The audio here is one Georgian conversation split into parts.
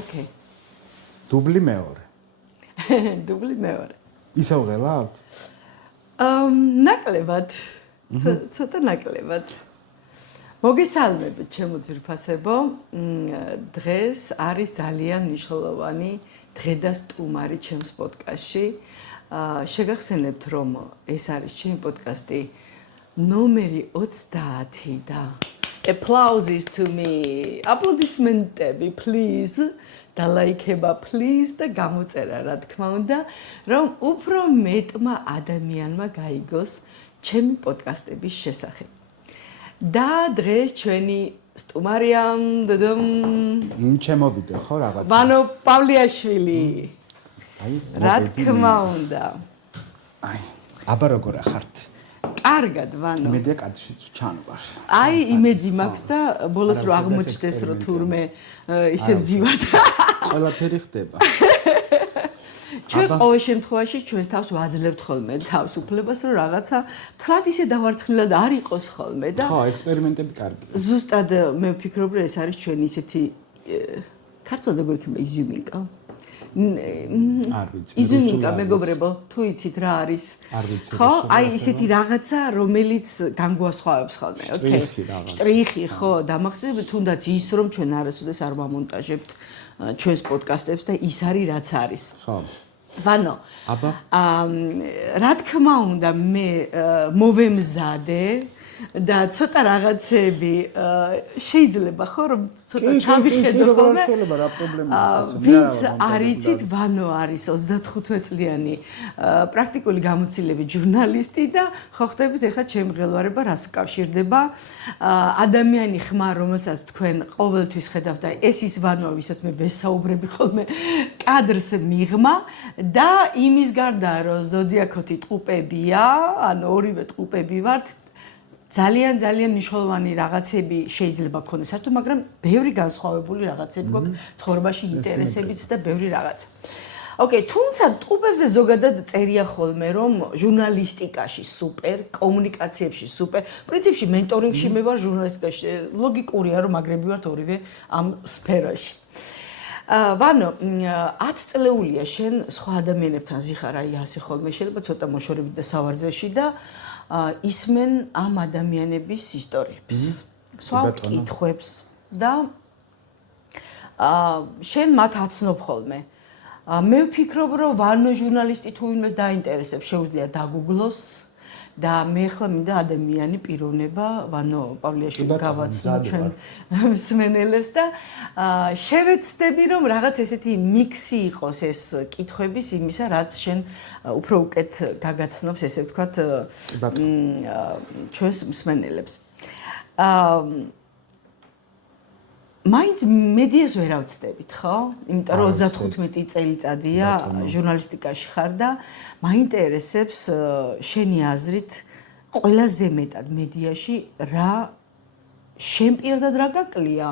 Okay. დუბლი მეორე. დუბლი მეორე. ისევ ღელავთ? ნაკლებად. ცოტა ნაკლებად. მოგესალმებით, ჩემო ძვირფასებო. დღეს არის ძალიან მნიშვნელოვანი დღე და სტუმარი ჩემს პოდკასტში. შეგახსენებთ, რომ ეს არის ჩემი პოდკასტი ნომერი 30 და applauses to me. Applaudismentები, please. და ლაიქება, please და გამოწერა, რა თქმა უნდა, რომ უფრო მეტმა ადამიანმა გაიგოს ჩემი პოდკასტების შესახებ. და დღეს ჩვენი სტუმარია ჩემოვიდე ხო რაღაცა. ვანო პავლიაშვილი. აი, რა თქმა უნდა. აი, აბა როგორ ახართ? კარგად, ვანო. იმედია კადრშიც ჩანვარ. აი, იმედი მაქვს და ბოლოს რო აღმოჩნდეს, რომ თურმე ისე ვზივად. ყველაფერი ხდება. ჩვენ ყოველ შემთხვევაში ჩვენს თავს ვაძლევთ ხოლმე თავისუფლებას, რომ რაღაცა თლად ისე დავარცხნილად არ იყოს ხოლმე და ხო, ექსპერიმენტები კარგია. ზუსტად მე ვფიქრობ, რომ ეს არის ჩვენი ისეთი ქართულად როგორ იქნება იზიუმინკა? არ ვიცი. იზიუმინკა, მეგობრებო, თუ იცით რა არის? არ ვიცი. ხო, აი ისეთი რაღაცა, რომელიც განგვასხვავებს ხოლმე, ოკეი. შტრიხი, ხო, დამახსენებთ თუნდაც ის, რომ ჩვენ არასოდეს არ ვამონტაჟებთ ჩვენს პოდკასტებს და ის არის რაც არის. ხო. ვანო. აბა. რა თქმა უნდა, მე მოვემზადე და ცოტა რაღაცები შეიძლება ხო რომ ცოტა ჩავიხედო ხოლმე. შეიძლება რა პრობლემაა? ვინც არიცით, ვანო არის 35 წლიანი პრაქტიკული გამოცდილების ჟურნალისტი და ხო ხდებით ეხლა ჩემი მღელვარება რას უკავშირდება ადამიანი ხმა, რომელსაც თქვენ ყოველთვის ხედავთ და ეს ის ვანოა, ვისაც მე ვესაუბრები ხოლმე კადრს მიღმა და იმის გარდა რომ ზოდიაქოთი ტყუპებია, ანუ ორივე ტყუპები ვართ. ძალიან მნიშვნელოვანი რაღაცები შეიძლება გქონდეს საერთოდ, მაგრამ ბევრი განსხვავებული რაღაცები გვაქვს ცხოვრებაში, ინტერესებიც და ბევრი რაღაცა. ოკეი, თუმცა ტყუპებზე ზოგადად წერია ხოლმე, რომ ჟურნალისტიკაში სუპერ, კომუნიკაციებში სუპერ, პრინციპში მენტორინგში მე ვარ ჟურნალისტიკაში. ლოგიკურია, რომ მაგრები ვართ ორივე ამ სფეროში. ვანო, 10 წლეულია შენ სხვა ადამიანებთან ზიხარ, აი ასე ხოლმე, შეიძლება ცოტა მოშორებით და სავარძეში და ისმენ ამ ადამიანების ისტორიებს, სვავ კითხვებს და შენ მათ აცნობ ხოლმე. მე ვფიქრობ, რომ ვანო ჟურნალისტი თუ ვინმეს დაინტერესებს, შეუძლია დაგუგლოს და მე ახლა მინდა ადამიანი პიროვნება ვანო პავლიაშვილი გავაცნო ჩვენ მსმენელებს და შევეცდები, რომ რაღაც ესეთი მიქსი იყოს ეს კითხვების იმისა, რაც შენ უფრო უკეთ გაგაცნობს, ესე ვთქვათ, ჩვენს მსმენელებს. მაინც მედიას ვერ ავწდებით, ხო? იმიტომ რომ 35 წელიწადია ჟურნალისტიკაში ხარ და მაინტერესებს შენი აზრით ყველაზე მეტად მედიაში რა შენ პირადად რა გაკლია,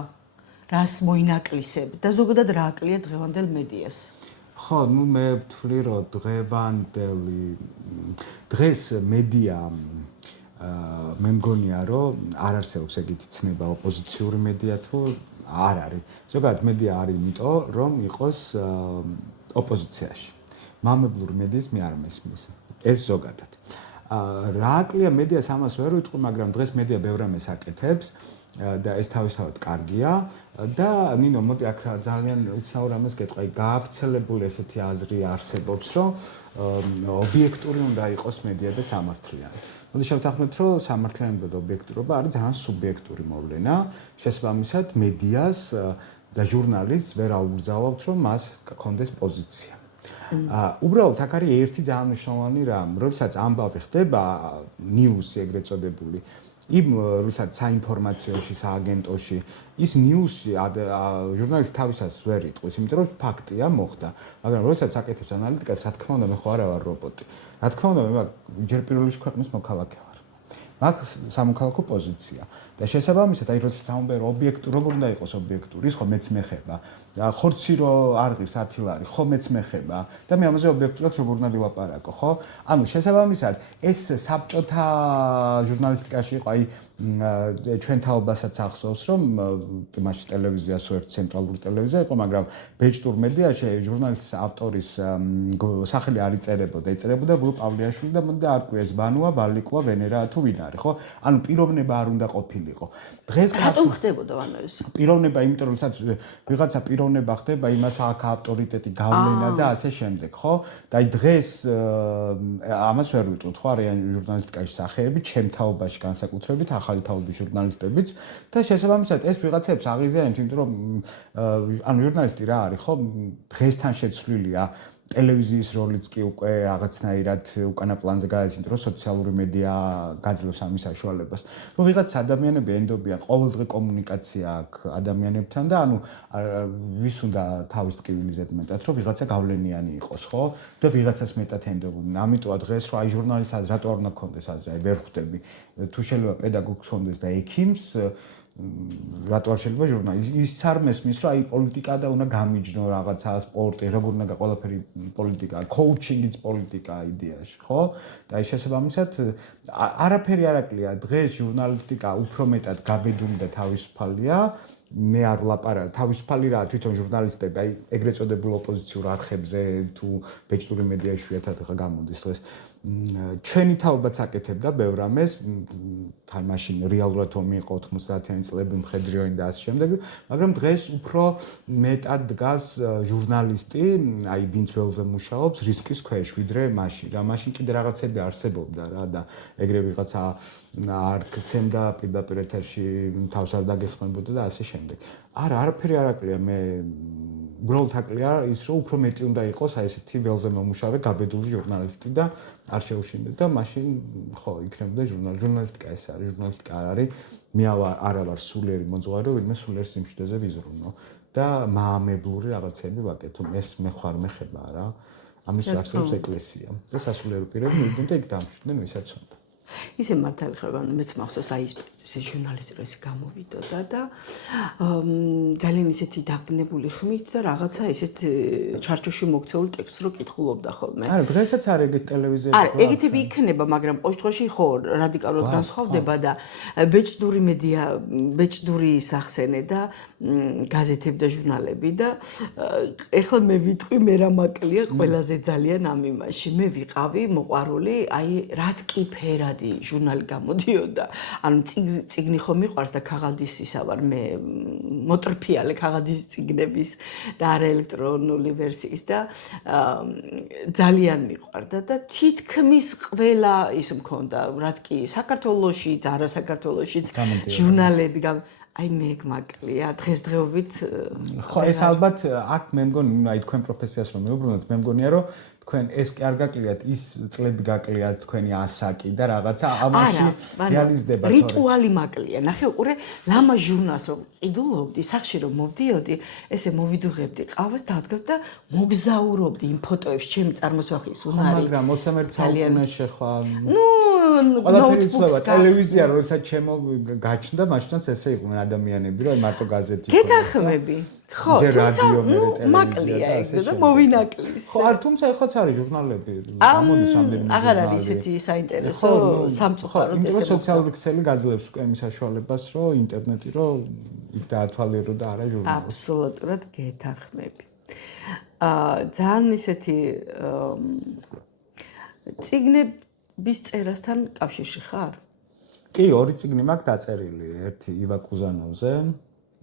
რას მოინაკლისებ და ზოგადად რა აკლია დღევანდელ მედიას? ხო, ნუ მე ვთვლი, რომ დღეს მედია მე მგონია, რომ არ არსებობს ეგეთი ცნება ოპოზიციური მედია თუ არ არის. ზოგადად მედია არის იმიტომ, რომ იყოს ოპოზიციაში. მამებლური მედიის მე არ მესმის. ეს ზოგადად. რა აკლია მედიას ამას ვერ ვიტყვი, მაგრამ დღეს მედია ბევრ ამას აკეთებს და ეს თავისთავად კარგია და ნინო, მოდი აქ ძალიან უცნაურ ამას გეტყვი, გაავრცელებული ესეთი აზრი არსებობს, რომ ობიექტური უნდა იყოს მედია და სამართლიანი. მოდი შევთანხმდეთ, რომ სამართლიანობა და ობიექტურობა არის ძალიან სუბიექტური მოვლენა. შესაბამისად, მედიას და ჟურნალისტს ვერ აუგზავნებთ, რომ მას გქონდეს პოზიცია. უბრალოდ აქ არის ერთი ძალიან მნიშვნელოვანი რამ, როდესაც ამბავი ხდება ნიუსი ეგრეთ წოდებული, როდესაც საინფორმაციოში, სააგენტოში, ის ნიუსი ჟურნალისტი თავისას ვერ იტყვის, იმიტომ რომ ფაქტია, მოხდა. მაგრამ როდესაც აკეთებს ანალიტიკას, რა თქმა უნდა, მე ხო არა ვარ რობოტი. რა თქმა უნდა, მე ჯერ პირველ რიგში ქვეყნის მოქალაქე ვარ. მაქვს სამოქალაქო პოზიცია და შესაბამისად, აი როდესაც ამბობენ ობიექტური, როგორ უნდა იყოს ობიექტური, ის ხო მეც მეხება. ხორცი რო არ ღირს 10 ლარი, ხო მეც მეხება და მე ამაზე ობიექტურად როგორ უნდა ვილაპარაკო, ხო? ანუ შესაბამისად, ეს საბჭოთა ჟურნალისტიკაში იყო, აი ჩვენ თაობასაც ახსოვს, რომ მაშინ ტელევიზია სულ ერთ ცენტრალური ტელევიზია იყო, მაგრამ ბეჭდურ მედიაში ჟურნალისტის ავტორის სახელი არ იწერებოდა, იწერებოდა გლუ პავლიაშვილი და მოდი არ ყვიეს ბანუა, ბალიკოა, ვენერა თუ ვინ არის, ხო? ანუ პიროვნება არ უნდა ყოფილიყო. დღეს რატომ ხდებოდა ანუ ეს? პიროვნება, იმიტომ რომ ვიღაცა პიროვნება ხდება, იმას აქვს ავტორიტეტი, გავლენა და ასე შემდეგ, ხო? და აი დღეს ამას ვერ ვიტყვით, ხო? არიან ჟურნალისტიკაში სახეები, ჩემ თაობაში განსაკუთრებით, ახალი თაობის ჟურნალისტებიც და შესაბამისად ეს ვიღაცებს აღიზიანებთ, იმიტომ რომ ანუ ჟურნალისტი რა არის, ხო? დღესთან შეცვლილია ტელევიზიის როლიც კი უკვე რაღაცნაირად უკანა პლანზე გადადის, იმიტომ რომ სოციალური მედია გაძლევს ამის საშუალებას. რომ ვიღაც ადამიანები ენდობიან ყოველდღე კომუნიკაცია აქვს ადამიანებთან და ანუ ვის უნდა თავის ტკივილიზეთ მეტად, რომ ვიღაცა გავლენიანი იყოს, ხო? და ვიღაცას მეტად ენდობენ. ამიტომა დღეს რომ აი ჟურნალისტს რატო არ უნდა ქონდეს აზრი, აი ვერ ხვდები. თუ შეიძლება პედაგოგს ქონდეს და ექიმს რატო არ შეიძლება ჟურნალისტი ის არ მესმის რომ აი პოლიტიკა და უნდა გამიჯნო რაღაცა სპორტი როგორ უნდა ყველაფერი პოლიტიკა კოუჩინგიც პოლიტიკაა იდეაში ხო და აი შესაბამისად არაფერი არ აკლია დღეს ჟურნალისტიკა უფრო მეტად გაბედული და თავისუფალია მე არ ვლაპარაკ თავისუფალი რა თვითონ ჟურნალისტები აი ეგრეთ წოდებულ ოპოზიციურ არხებზე თუ ბეჭდური მედიაში შეათად ხა გამოდის დღეს ჩვენი თაობაც აკეთებდა ბევრ ამას თან მაშინ რეალურად ომი იყო 90-იანი წლები მხედრიონი და ასე შემდეგ მაგრამ დღეს უფრო მეტად დგას ჟურნალისტი აი ვინც ველზე მუშაობს რისკის ქვეშ ვიდრე მაშინ რა მაშინ კიდე რაღაცები არსებობდა რა და ეგრე ვიღაცა არ გცემდა პირდაპირ ეთერში თავს არ დაგესხმებოდა და ასე შემდეგ არა არაფერი არ აკლია მე უბრალოდ აკლია ის რომ უფრო მეტი უნდა იყოს აი ესეთი ველზე მომუშავე გაბედული ჟურნალისტი და არ შეუშინდა და მაშინ ხო იქნებოდა ჟურნალისტიკა ეს არის ჟურნალისტიკა არ არის მე არ ვარ სულიერი მოძღვარი ვინმე სულიერ სიმშვიდეზე ვიზრუნო და მაამებლური რაღაცები ვაკეთო ეს მე ხარ მეხება რა ამის არსებობს ეკლესია და სასულიერო პირები მივიდნენ და იქ დამშვიდნენ ვისაც უნდა ისე მართალი ხარ ანუ მეც მახსოვს აი ეს ჟურნალისტი რო ეს გამოვიდოდა და ძალიან ისეთი დაბნებული ხმით და რაღაცა ესეთ ჩარჩოში მოქცეული ტექსტს რო კითხულობდა ხოლმე არა დღესაც არ ეგეთ ტელევიზიები არა ეგეთები იქნება მაგრამ ყოველდღეში ხო რადიკალურად განსხვავდება და ბეჭდური მედია ბეჭდური სახსენე და გაზეთები და ჟურნალები და ეხლა მე ვიტყვი მე რა მაკლია ყველაზე ძალიან ამ იმაში მე ვიყავი მოყვარული აი რაც კი ფერადი ჟურნალი გამოდიოდა ანუ წიგნი ხომ მიყვარს და ქაღალდის ისა ვარ მე მოტრფიალე ქაღალდის წიგნების და არა ელექტრონული ვერსიის და ძალიან მიყვარდა და თითქმის ყველა ის მქონდა რაც კი საქართველოშიც არა საქართველოშიც ჟურნალები აი მე მაკლია დღესდღეობით ხო ეს ალბათ აქ მე მგონი აი თქვენ პროფესიას რომ მეუბრუნოთ მე მგონია რომ თქვენ ეს კი არ გაკლიათ ის წლები გაკლიათ თქვენი ასაკი და რაღაცა ამაში რეალიზდება თორე რიტუალი მაკლია ნახე უყურე ლამა ჟურნალს რომ ყიდულობდი სახში რომ მოვდიოდი ესე მოვიდუღებდი ყავას დავდგებდი და მოგზაურობდი იმ ფოტოებს ჩემი წარმოსახვის უნარი მაგრამ 21 საუკუნეში ხა ნუ ყველაფერი იცვლება ტელევიზია როდესაც ჩემო გაჩნდა მაშინაც ესე იყვნენ ადამიანები რომ მარტო გაზეთი გეთახმები ხო თუმცა მაკლია ეგ და მოვინაკლის ხო არ თუმცა ეხლაც არის ჟურნალები გამოდის რამდენიმე აღარ არის ისეთი საინტერესო სამწუხაროდ ესე სოციალური ქსელი გაძლევს უკვე იმ საშუალებას რომ ინტერნეტი რომ იქ დაათვალიერო და არა ჟურნალი აბსოლუტურად გეთახმები ძალიან ისეთი წიგნების წერასთან კავშირში ხარ კი ორი წიგნი მაქვს დაწერილი ერთი ივა კუზანოვზე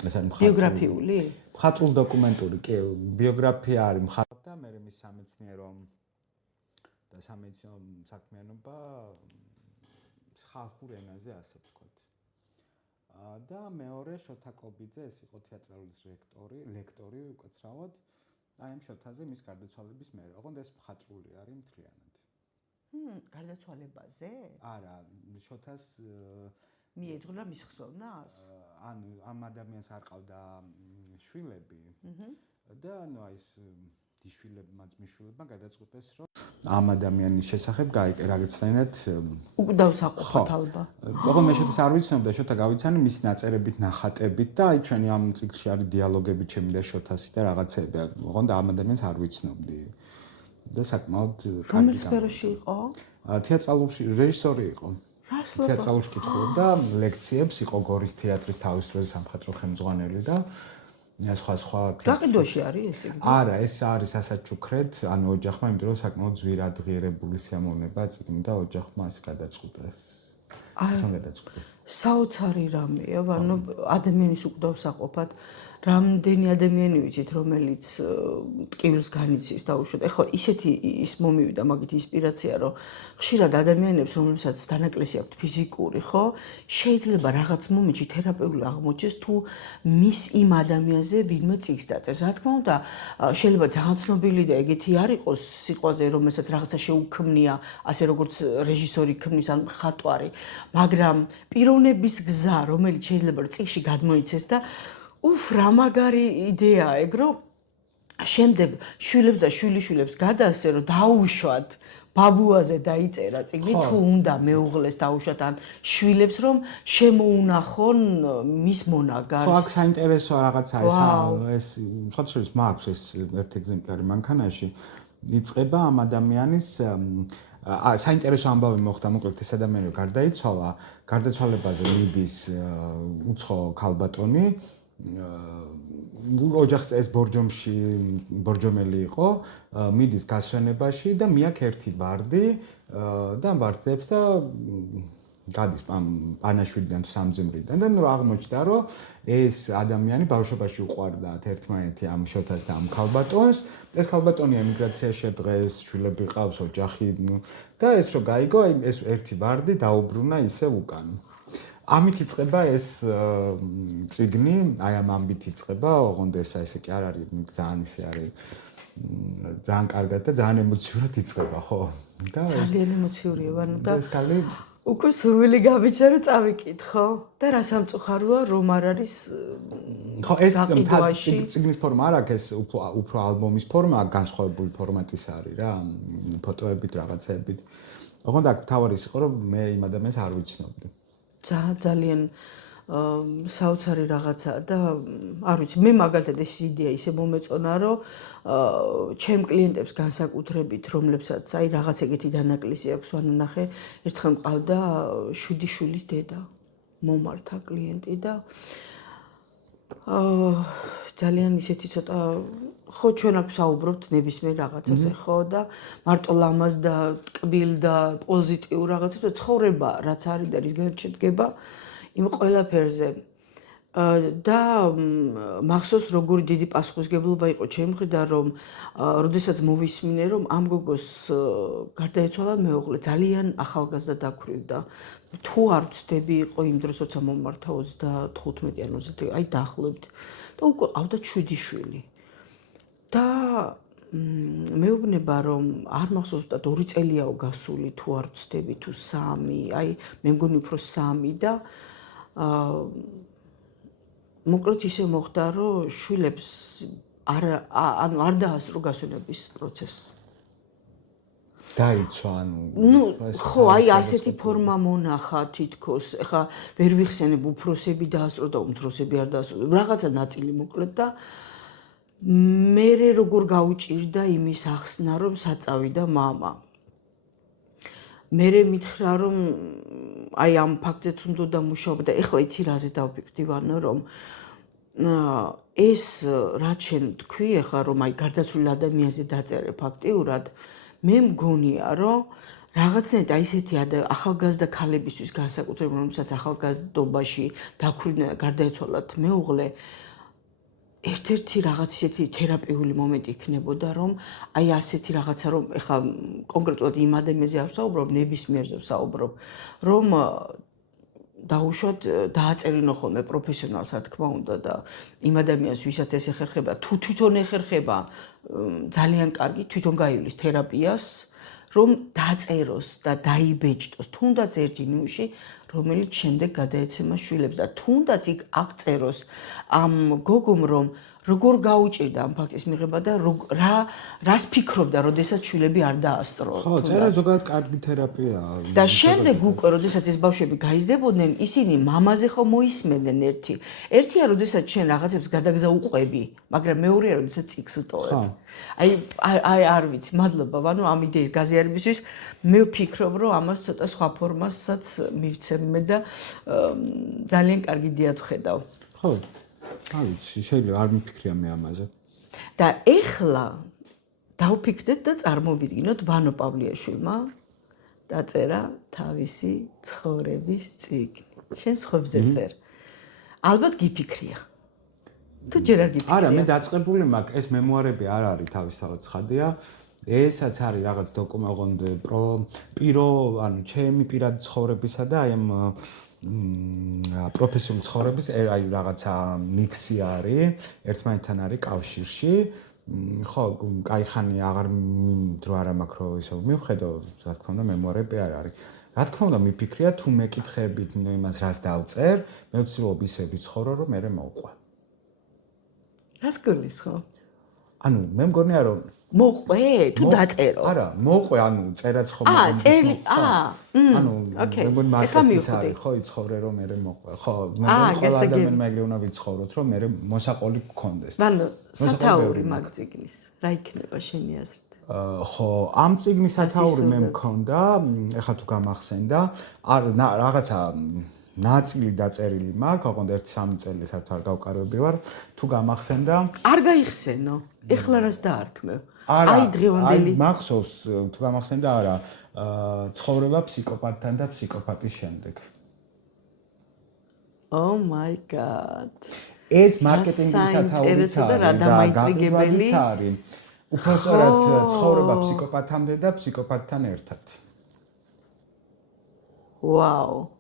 ეს არის ბიოგრაფიული მხატვრულ დოკუმენტური კი ბიოგრაფია არის მხატვარი და მე მის სამეცნიერო და სამეცნიერო საქმიანობა ხალხურ ენაზე ასე ვთქვათ და მეორე შოთა კობიძე ეს იყო თეატრალის ლექტორი უკაცრავად აი ამ შოთაზე მის გარდაცვალების მერე ოღონდ ეს მხატვრული არის მთლიანად გარდაცვალებაზე არა შოთას მიეძღვნა მის ხსოვნას ანუ ამ ადამიანს არ ყავდა შვილები და ანუ აი ეს დიშვილებმა ძმისშვილებმა გადაწყვიტეს რომ ამ ადამიანის შესახებ რაღაცნაირად უკდავსაყოფათ ალბა ოღონდ მე შოთას არ ვიცნობ და შოთა გავიცანი მის ნაწერებით ნახატებით და აი ჩვენი ამ ციკლში არის დიალოგები ჩემი და შოთასი და რაღაცები ოღონდ ამ ადამიანს არ ვიცნობდი და საკმაოდ რომელ სფეროში იყო თეატრალური რეჟისორი იყო რა თეატრალურს კითხულობდა ლექციებს, იყო გორის თეატრის თავისუფლების სამხატვრო ხელმძღვანელი და სხვა გაყიდვაში არის ეს იგი? არა, ეს არის ასაჩუქრეთ, ანუ ოჯახმა, იმიტომ რომ საკმაოდ ძვირადღირებული სიამოვნება წიგნი და ოჯახმა ასე გადაწყვიტა ეს. თვითონ გადაწყვიტა. საოცარი რამეა, ანუ ადამიანის უკვდავსაყოფად რამდენი ადამიანი ვიცით, რომელიც ტკივილს განიცდის დაუშვათ. ეხლა ისეთი ის მომივიდა მაგით ინსპირაცია, რომ ხშირად ადამიანებს, რომლებსაც დანაკლისი აქვთ ფიზიკური, ხო, შეიძლება რაღაც მომენტში თერაპიული აღმოჩნდეს თუ მის იმ ადამიანზე ვინმე წიგნს დაწერს. რა თქმა უნდა, შეიძლება ძალიან ცნობილი და ეგეთი არ იყოს სიტყვაზე, რომელსაც რაღაცა შეუქმნია, ასე როგორც რეჟისორი ქმნის ან მხატვარი, მაგრამ პიროვნების გზა, რომელიც შეიძლება წიგნში გადმოიცეს და რა მაგარი იდეაა ეგ, რომ შემდეგ შვილებს და შვილიშვილებს გადასცე, რომ დაუშვათ ბაბუაზე დაიწერა წიგნი, თუ უნდა მეუღლეს დაუშვათ ან შვილებს, რომ შემოუნახონ მის მონაგარს. ხო, აქ საინტერესო რაღაცა ეს სხვათა შორის მაქვს ეს ერთ ეგზემპლარი მანქანაში. იწყება ამ ადამიანის საინტერესო ამბავი მოხდა, მოკლედ ეს ადამიანი გარდაიცვალა, გარდაცვალებაზე მიდის უცხო ქალბატონი ოჯახს ეს ბორჯომელი იყო, მიდის გასვენებაში და მიაქ ერთი ბარდი და ბარდებს და გადის პანაშვიდიდან თუ სამძიმრიდან და აღმოჩნდა, რომ ეს ადამიანი ბავშვობაში უყვარდათ ერთმანეთი ამ შოთას და ამ ქალბატონს. ეს ქალბატონი ემიგრაციაში დღეს, შვილები ყავს, ოჯახი და ეს რო გაიგო, ეს ერთი ბარდი დაუბრუნა ისე უკან. ამით იწყება ეს წიგნი, აი ამ ამბით იწყება, ოღონდ ესე კი არ არის, ძალიან ისე არის, ძალიან კარგად და ძალიან ემოციურად იწყება, ხო? და ძალიან ემოციურია, ანუ და ეს კალი უკვე სურვილი გამიჩა რომ წავიკითხო და რა სამწუხაროა რომ არ არის ხო ეს წიგნის ფორმა არ აქვს, ეს უფრო ალბომის ფორმა, განსხვავებული ფორმატის არის რა, ფოტოებით, რაღაცეებით. ოღონდ აქ თავარი ის იყო, რომ მე იმ ადამიანს არ ვიცნობდი. ძალიან საოცარი რაღაცაა და არ ვიცი, მე მაგალითად ეს იდეა ისე მომეწონა, რომ ჩემ კლიენტებს განსაკუთრებით, რომლებსაც აი რაღაც ეგეთი დანაკლისი აქვს, ანუ ნახე, ერთხელ მყავდა 7 შვილის დედა, მომართა კლიენტი და ძალიან ისეთი ცოტა ხო ჩვენ აქ საუბრობთ ნებისმიერ რაღაცაზე ხო და მარტო ლამაზ და ტკბილ და პოზიტიურ რაღაცებს და ცხოვრება რაც არის და რისგან შედგება იმ ყველაფერზე და მახსოვს როგორი დიდი პასუხისგებლობა იყო ჩემი მხრიდან რომ როდესაც მოვისმინე რომ ამ გოგოს გარდაეცვალა მეუღლე ძალიან ახალგაზრდა დაქვრივდა თუ არ ვცდები იყო იმ დროს როცა მომართა 35 ან 30 აი დაახლოებით და უკვე ყავდა 7 შვილი და მეუბნება რომ არ მახსოვს და 2 წელიაო გასული თუ არ ვცდები თუ 3 აი მე მგონი უფრო 3 და მოკლედ ისე მოხდა რომ შვილებს არ დაასრულა გასვენების პროცესი დაიცვა ანუ ხო აი ასეთი ფორმა მონახა თითქოს ეხა ვერ ვიხსენებ უფროსები დაასრულა და უმცროსები არ დაასრულა რაღაცა ნაწილი მოკლედ და მე როგორ გაუჭირდა იმის ახსნა რომ საწავიდა მამა მე მითხრა რომ აი ამ ფაქტზეც უნდა მუშაობა და ეხლა იცი რაზე დავფიქრდი ვანო რომ ეს რაც შენ თქვი ეხლა რომ აი გარდაცვლილ ადამიანზე დაწერე ფაქტიურად მე მგონია რომ რაღაცნაირად აი ესეთი ახალგაზრდა ქალებისთვის განსაკუთრებით რომელსაც ახალგაზრდობაში დაქვრივდნენ და გარდაეცვალათ მეუღლე ერთ-ერთი რაღაც ისეთი თერაპიული მომენტი იქნებოდა რომ აი ასეთი რაღაცა რომ ეხლა კონკრეტულად იმ ადამიანზე არ ვსაუბრობ ნებისმიერზე ვსაუბრობ რომ დაუშვათ დააწერინო ხოლმე პროფესიონალს რა თქმა უნდა და იმ ადამიანს ვისაც ეს ეხერხება თუ თვითონ ეხერხება ძალიან კარგი თვითონ გაივლის თერაპიას რომ დაწეროს და დაიბეჭდოს თუნდაც ერთი ნიმუში რომელიც შემდეგ გადაეცემა შვილებს და თუნდაც იქ აღწეროს ამ გოგომ რომ როგორ გაუჭირდა ამ ფაქტის მიღება და რას ფიქრობდა, როდესაც შვილები არ დაასწრო. ხო, წერა ზოგადად კარგი თერაპიაა. და შემდეგ უკვე, როდესაც ეს ბავშვები გაიზრდებოდნენ, ისინი მამაზე ხო მოისმენდნენ ერთია, როდესაც შენ რაღაცებს გადაგზა უყვები, მაგრამ მეორეა, როდესაც წიგს უტოვებ. აი არ ვიცი, მადლობა, ანუ ამ იდეის გაზიარებისთვის მე ვფიქრობ, რომ ამას ცოტა სხვა ფორმასაც მივცემ მე და ძალიან კარგი დიად ვხედავ. ხო. აი, შეიძლება არ მიფიქრია მე ამაზე. და ეხლა დავფიქრდეთ და წარმოვიდგინოთ ვანო პავლიაშვილმა დაწერა თავისი ცხოვრების წიგნი. შენ სხვებზე წერ. ალბათ გიფიქრია. თუ ჯერ არ გიფიქრია. არა, მე დაწყებული მაქვს, ეს მემუარები არ არის თავისთავად ცხადია. ესაც არის რაღაც დოკუმენტი ანუ ჩემი პირადი ცხოვრებისა და აი ამ პროფესიული ცხოვრების აი რაღაცა მიქსი არის, ერთმანეთთან არის კავშირში. ხო, კაი ხანი აღარ დრო არა მაქვს რომ ისე მივხედო, რა თქმა უნდა, მემუარები არ არის. რა თქმა უნდა, მიფიქრია თუ მეკითხებით იმას რას დავწერ, მე ვცდილობ ისე ვიცხოვრო, რომ მე მოვყვე. რას გულის ხო? ანუ მე მგონია რომ მოყვე თუ დაწერო? არა, მოყვე, ანუ წერაც ხომ წელი, ანუ ოკეი. მე მგონი მარკესის არის, ხო, იცხოვრე რომ მე მოყვე. ხო, მე ყველა ადამიანმა ეგრე უნდა ვიცხოვროთ, რომ მე მოსაყოლი გქონდეს. ბანო, სათაური მაგ წიგნის, რა იქნება შენი აზრით? ხო, ამ წიგნის სათაური მე მქონდა, ეხლა თუ გამახსენდა, რაღაცა ნაწილი დაწერილი მაქვს, ოღონდ 1-3 წელი საერთოდ არ გავკარები ვარ, თუ გამახსენდა. არ გაიხსენო. ეხლა რას დაარქმევ? აი დღევანდელი. აი მახსოვს, თუ გამახსენდა არა, ცხოვრება ფსიქოპატთან და ფსიქოპატის შემდეგ. Oh my god. ეს მარკეტინგის სათაურიც არის და გამიგებელი არის. უბრალოდ ცხოვრება ფსიქოპატამდე და ფსიქოპატთან ერთად. Wow.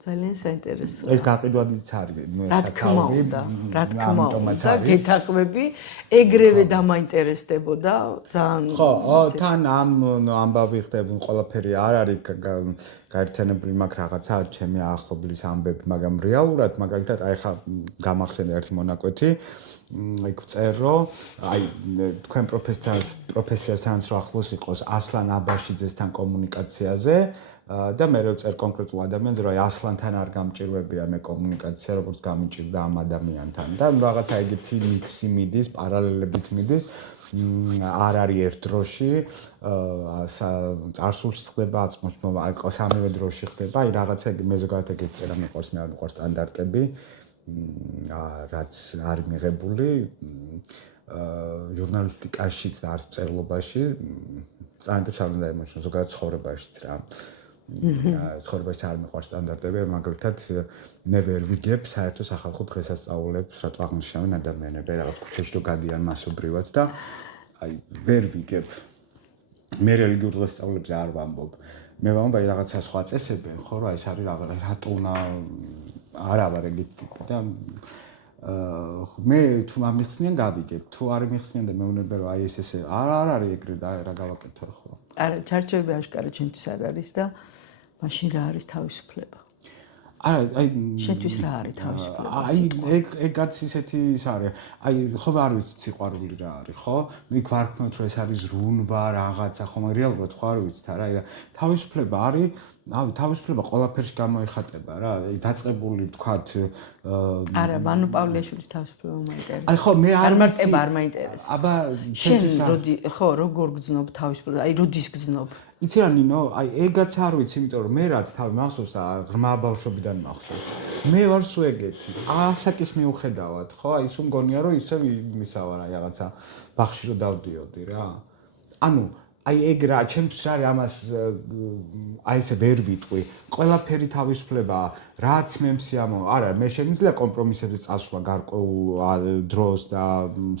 ძალიან საინტერესოა. ეს გაყიდვადიც არის, ნუ ეს სათაური. რა თქმა უნდა, გეთაყვები, ეგრევე დამაინტერესდებოდა ძალიან. ხო, თან ამ ამბავი ხდება, ყველაფერი არ არის გაერთიანებული მაქვს რაღაცა ჩემი ახლობლის ამბები, მაგრამ რეალურად მაგალითად აი ხა გამახსენდა ერთი მონაკვეთი, იქ ვწერო, აი თქვენ პროფესიასთან რო ახლოს იყოს ასლან აბაშიძესთან კომუნიკაციაზე და მე ვწერ კონკრეტულ ადამიანზე, რომ აი ასლანთან არ გამჭირვებია მე კომუნიკაცია, როგორც გამიჭირდა ამ ადამიანთან და რაღაცა ეგეთი მიქსი მიდის, პარალელებით მიდის, არ არის ერთ დროში, წარსულში ხდება, აწმოს სამივე დროში ხდება, აი რაღაცა მე ზოგადად ეგეთ წერა მიყვარს, მე არ მიყვარს სტანდარტები, რაც არის მიღებული ჟურნალისტიკაშიც და არც მწერლობაში, სტანდარტებს არ უნდა ემოჩნო, ზოგადად ცხოვრებაშიც რა. ცხოვრებაში არ მიყვარს სტანდარტები, მაგალითად მე ვერ ვიგებ საერთო სახალხო დღესასწაულებს, რატო აღნიშნავენ ადამიანები, რაღაც ქუჩაში რო გადიან მასობრივად და აი ვერ ვიგებ. მე რელიგიურ დღესასწაულებზე არ ვამბობ. მე ვამბობ აი რაღაცა სხვა წესები, ხო, რა ეს არის რატო უნდა არა ვარ ეგეთი ტიპი და მე თუ ამიხსნიან გავიგებ, თუ არ მიხსნიან და მეუბნება რომ აი ეს არ არის ეგრე და რა გავაკეთო ხო? არა, ჩარჩოები აშკარა ჩემთვის არ არის და მაშინ რა არის თავისუფლება? არა, აი შენთვის რა არის თავისუფლება? აი ეგაც ისეთი ის არის. აი ხო არ ვიცი სიყვარული რა არის, ხო? მე გვარქმევთ რომ ეს არის ზრუნვა რაღაცა, ხო, მაგრამ რეალურად ხო არ ვიცით რა, აი თავისუფლება არის, აი თავისუფლება ყველაფერში გამოიხატება რა, აი დაწყებული ვთქვათ არა, ვანო პავლიაშვილის თავისუფლება მაინტერესებს. აი ხო, მე არ ვიცი. არ მაინტერესებს. აბა შენ ხო, როგორ გძნობ თავისუფლება? აი როდის გძნობ? იცი რა ნინო, აი ეგაც არ ვიცი, იმიტომ რომ მე რაც თავი მახსოვს და ღრმა ბავშვობიდან მახსოვს. მე ვარ სულ ეგეთი. ასაკის მიუხედავად, ხო? აი სულ მგონია რომ ისე იმისა ვარ, აი რაღაცა ბაღში რო დავდიოდი რა. ანუ აი ეგ რა, ჩემთვის არის ამას აი ესე ვერ ვიტყვი. ყველაფერი თავისუფლებაა, რაც მე მსიამო, არა, მე შემიძლია კომპრომისებზე წასვლა გარკვეულ დროს და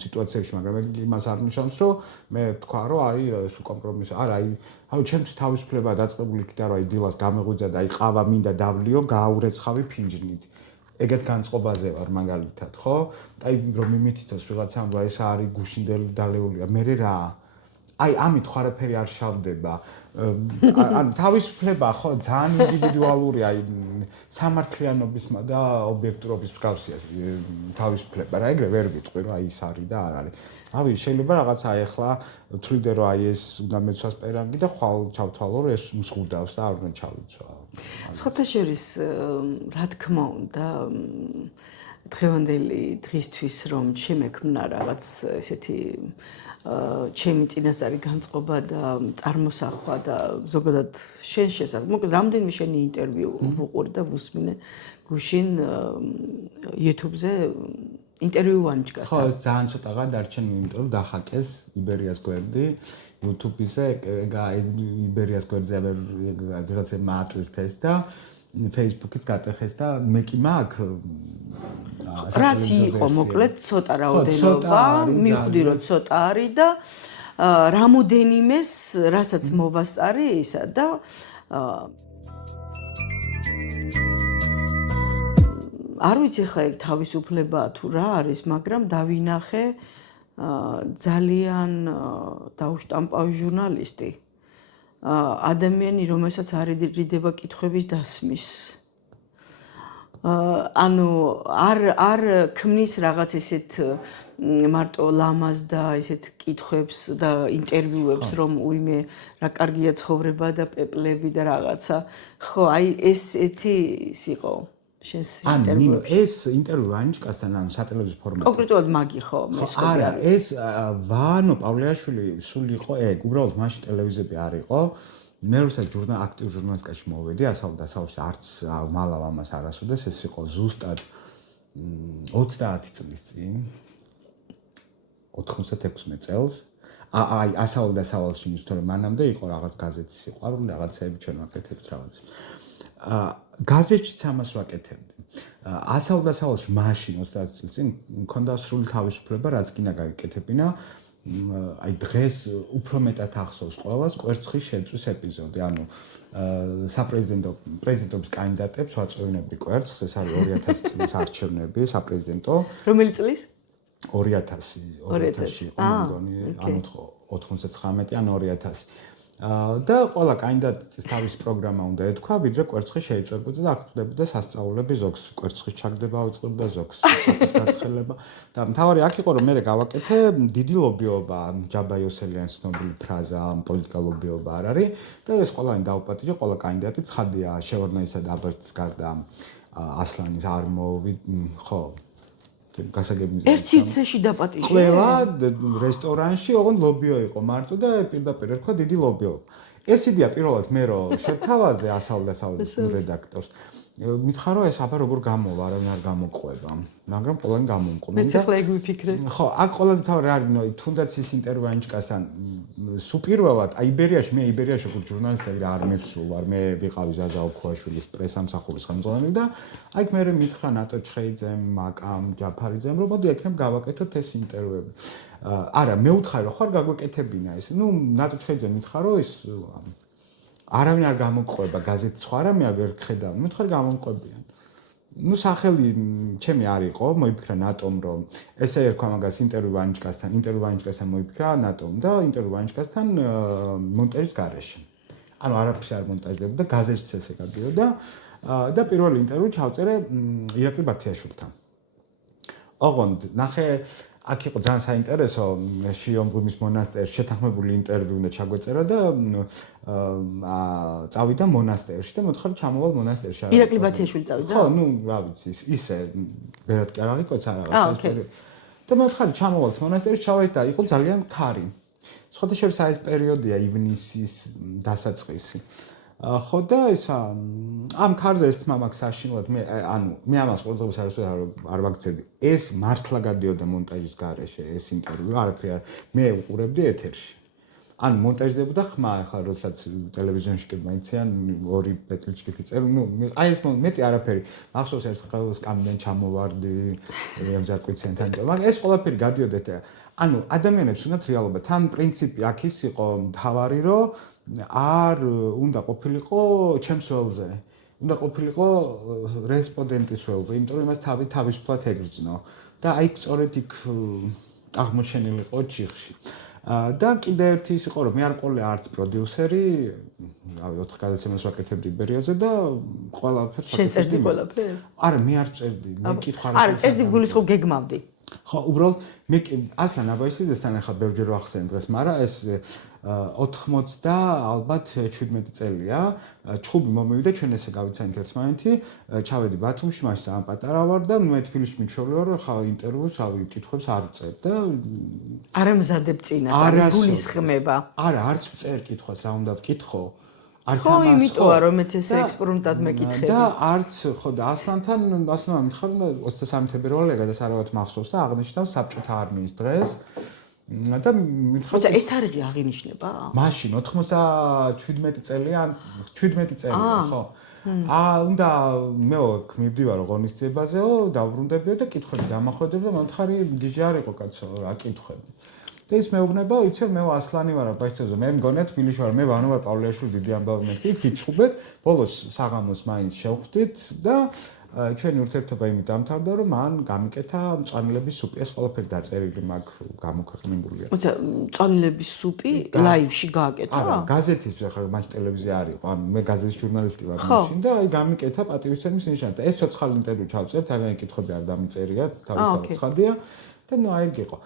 სიტუაციებში, მაგრამ იმას არ ნიშნავს, რომ მე ვთქვა, რომ აი სულ კომპრომისი, არა, აი ჩემთვის თავისუფლებაა დაწყებული იქიდან, რომ აი დილას გამეღვიძა და აი ყავა მინდა დავლიო, გააურეცხავი ფინჯნით. ეგეთ განწყობაზე ვარ მაგალითად, ხო? აი რომ მიმითითოს ვიღაცამ, რომ ეს არის გუშინდელი დალეულია, მე რა აი ამით ხო არაფერი არ შავდება. ან თავისუფლება ხო ძალიან ინდივიდუალურია, აი სამართლიანობის და ობიექტურობის მსგავსია თავისუფლება რა, ეგრე ვერ ვიტყვი რომ აი ის არის და არ არის. ავი შეიძლება რაღაცა აი ახლა თვლიდე რომ აი ეს უნდა მეცვას პერანგი და ხვალ ჩავთვალო რომ ეს მსხუდავს და არ უნდა ჩავიცვა. სხვათა შორის რა თქმა უნდა დღევანდელი დღისთვის რომ შემექმნა რაღაც ესეთი ჩემი წინასწარი განწყობა და წარმოსახვა და ზოგადად შენ შესაძლოა მოკლედ რამდენიმე შენი ინტერვიუ ვუყურე და ვუსმინე გუშინ YouTube-ზე ინტერვიუ ვანჯგასთან. ხო, ძალიან ცოტაღა დარჩენილი, იმიტომ რომ დახაკეს იბერიას გვერდი YouTube-ზე, იბერიას გვერდზე ვიღაცებმა ატვირთეს და Facebook-იც გატეხეს და მე კი მაქვს რაც იყო მოკლედ ცოტა რაოდენობა, მივხვდი რომ ცოტა არის და რამოდენიმეს, რასაც მოვასწარი ისა და არ ვიცი ხა ეგ თავისუფლებაა თუ რა არის, მაგრამ დავინახე ძალიან დაუშტამპავი ჟურნალისტი. ადამიანი, რომელსაც არ იდრიდება კითხვების დასმის. ანუ არ ქმნის რაღაც ესეთ მარტო ლამაზ და ესეთ კითხვებს და ინტერვიუებს, რომ უიმე რა კარგია ცხოვრება და პეპლები და რაღაცა. ხო, აი ესეთი ის იყო შენს ინტერვიუში. ანუ ეს ინტერვიუ ანიჩკასთან ან სატელევიზიო ფორმატში. კონკრეტულად მაგი ხო, არა, ეს ვანო პავლეაშვილი სულ იყო ეგ, უბრალოდ მაშინ ტელევიზიები არ იყო. მე როცა აქტიურ ჟურნალისტიკაში მოვედი, ასავლდასავლში არც მალავ ამას არ ასუდეს, ეს იყო ზუსტად 30 წლის წინ. 96 წელს. აი, ასავლდასავლში თორემ მანამდე იყო რაღაც გაზეთის სიყვარული, რაღაცები ჩვენ ვაკეთებთ რაღაც. გაზეთშიც ამას ვაკეთებდი. ასავლდასავლში მაშინ 30 წლის წინ მქონდა სრული თავისუფლება, რაც კიდე გაიკეთებინა. აი დღეს უფრო მეტად ახსოვს ყველას კვერცხის შეწვის ეპიზოდი. ანუ პრეზიდენტობის კანდიდატებს ვაწვევინებდი კვერცხს, ეს არის 2000 წლის არჩევნები საპრეზიდენტო. რომელი წლის? 2000-ში იყო მგონი, ანუ 99 ან 2000. და ყველა კანდიდატის თავის პროგრამა უნდა ეთქვა, ვიდრე კვერცხი შეიწვებოდა და ახდებოდა სასწაულები, ზოგს კვერცხის ჩაგდება აუწყებდა, ზოგს სოფლის გაცხელება. და მთავარი აქ იყო რომ მე გავაკეთე დიდი ლობიობა, ჯაბა იოსელიანის ცნობილი ფრაზა, პოლიტიკა ლობიობა არ არის და ეს ყველანი დაუპატიჟე, ყველა კანდიდატი ცხადია, შევარდნაისა და აბერტის გარდა ასლანის არ ხო გასაგებია. ერთ სიცეში დაპატიჟე. ყველა რესტორანში ოღონდ ლობიო იყო მარტო და პირდაპირ ერქვა დიდი ლობიო. ეს იდეა პირველად მე რო შევთავაზე ასავლდასავლეთის რედაქტორს. მითხარ რომ ეს აბა როგორ გამოვა, არავინ არ გამოყვება. მაგრამ ყველანი გამომყვნენ. მეც ახლა ეგ ვიფიქრე. ხო, აქ ყველაზე მთავარი არის, თუნდაც ის ინტერვიუ ანიჩკასთან სუპირველად, აი იბერიაში, მე იბერიაში როგორც ჟურნალისტი არ მევსულ ვარ, მე ვიყავი ზაზა ოქუაშვილის პრესამსახურის ხელმძღვანელი და აი მე მითხრა ნატო ჩხეიძემ, მაკამ, ჯაფარიძემ, რომ მოდი აქ გავაკეთოთ ეს ინტერვიუები. არა, მე ვთხარი რომ ხარ გაგვეკეთებინა ეს. ნატო ჩხეიძემ მითხრა რომ ის არავინ არ გამოყვება გაზეთს სხვა რამე ვერ ხედავ. მე ვთხარი გამომყვებიან. სახელი ჩემი არ იყო, მოიფიქრა ნატომ რომ ესე ერქვა მაგას ინტერვიუ ანიჩკასთან მოიფიქრა ნატომ და ინტერვიუ ანიჩკასთან მონტაჟის გარეშე. ანუ არაფერს არ მონტაჟდებოდა, გაზეთშიც ესე გადიოდა და პირველი ინტერვიუ ჩავწერე ირაკლი ბათიაშვილთან. ოღონდ ნახე აქ იყო ძალიან საინტერესო შიომღვიმის მონასტერში შეთანხმებული ინტერვიუ უნდა ჩაგვეწერა და წავიდა მონასტერში და მოთხარ ჩამოვალ მონასტერში. ირაკლი ბათიაშვილი წავიდა? ხო, რა ვიცი, ისე ბერად კი არ აღიქოცა რაღაც. და მოთხარ ჩამოვალ მონასტერში, ჩავედი და იყო ძალიან ქარი. სხვათა შორის ეს პერიოდია ივნისის დასაწყისი. ხო და ისა ამ ქარზე ეს თმა მაქვს საშინლად მე ამას ყოველდღიურ არ ვაქცევდი. ეს მართლა გადიოდა მონტაჟის გარეშე ეს ინტერვიუ, არაფერი მე უყურებდი ეთერში. ან მონტაჟდებოდა ხმა, ახლა როდესაც ტელევიზიონში კი მაიციან ორი პეტრიჩკეთი წერ, აი ეს მეტი არაფერი. მახსოვს ერთ ხელს კამიდან ჩამოვარდი, ემზარკვიცენთან, მაგრამ ეს ყველაფერი გადიოდა ეთერ. ანუ ადამიანებს უნდათ რეალობა. თან პრინციპი აქ ის იყო მთავარი, რომ არ უნდა ყოფილიყო ჩემს ველზე. უნდა ყოფილიყო რესპონდენტის ველზე, იმიტომ რომ იმას თავისუფლად ეგრძნო და აი სწორედ იქ აღმოჩენილიყო ჩიხში. და კიდე ერთი ის იყო, რომ მე არ მყოლე არც პროდიუსერი, რავი 4 გადაცემას ვაკეთებდი იბერიაზე და ყველაფერს შენ წერდი ყველაფერს? არა, მე არ წერდი, მე კითხვა არა, წერდი გულისხმობ გეგმავდი. ხო, უბრალოდ მე ასლან აბაშიძესთან ახლა ბევრჯერ ვახსენე დღეს, მაგრამ ეს 80 და ალბათ 17 წელია, ჩხუბი მომივიდა, ჩვენ ესე გავიცანით ერთმანეთი, ჩავედი ბათუმში, მაშინ ძალიან პატარა ვარ და მე თბილისში მიჩვეულე ვარ, ხა ინტერვიუს, რავი, კითხვებს არ ვწერ და არ მზადებ წინას, გულისხმება. არა, არც ვწერ კითხვას, რა უნდა ვკითხო. არც ხო, იმიტომ რომ მეც ესე ექსპერიმენტად მეკითხები. და არც ხო და ასლანთან მითხარ 23 თებერვალია გადასარავად მახსოვს და აღნიშნავს საბჭოთა არმიის დღეს. და მითხარ ხოცა ეს თარიღი აღინიშნება? მაშინ 97 წელია, 17 წელია, ხო. უნდა მე მივდივარო ღონისძიებაზეო, დავბრუნდებიო და კითხვები დამახვედებდა, მომთხარი გიჟი არ იყო კაცო, რა კითხვები. და ის მეუბნება, იცი მე ასლანი ვარ ბაშტეზე, მე მგონია თბილისში ვარ, მე ვანო ვარ პავლეაშვილი დიდი ამბავი მეთქი, გიჩხუბეთ, ბოლოს საღამოს მაინც შევხვდით და ჩვენი ურთიერთობა იმით დამთავრდა, რომ მან გამიკეთა მწვანილების სუპი, ეს ყველაფერი დაწერილი მაქვს გამოქვეყნებულია. ხოცა მწვანილების სუპი ლაივში გააკეთა? არა, გაზეთის ახლა მაშინ ტელევიზია არ იყო, ანუ მე გაზეთის ჟურნალისტი ვარ მაშინ და აი გამიკეთა პატივისცემის ნიშნად და ეს ცოცხალ ინტერვიუ ჩავწერთ, არიანი კითხვები არ დამიწერია, თავისთავად ცხადია და ნუ აი ეგ იყო.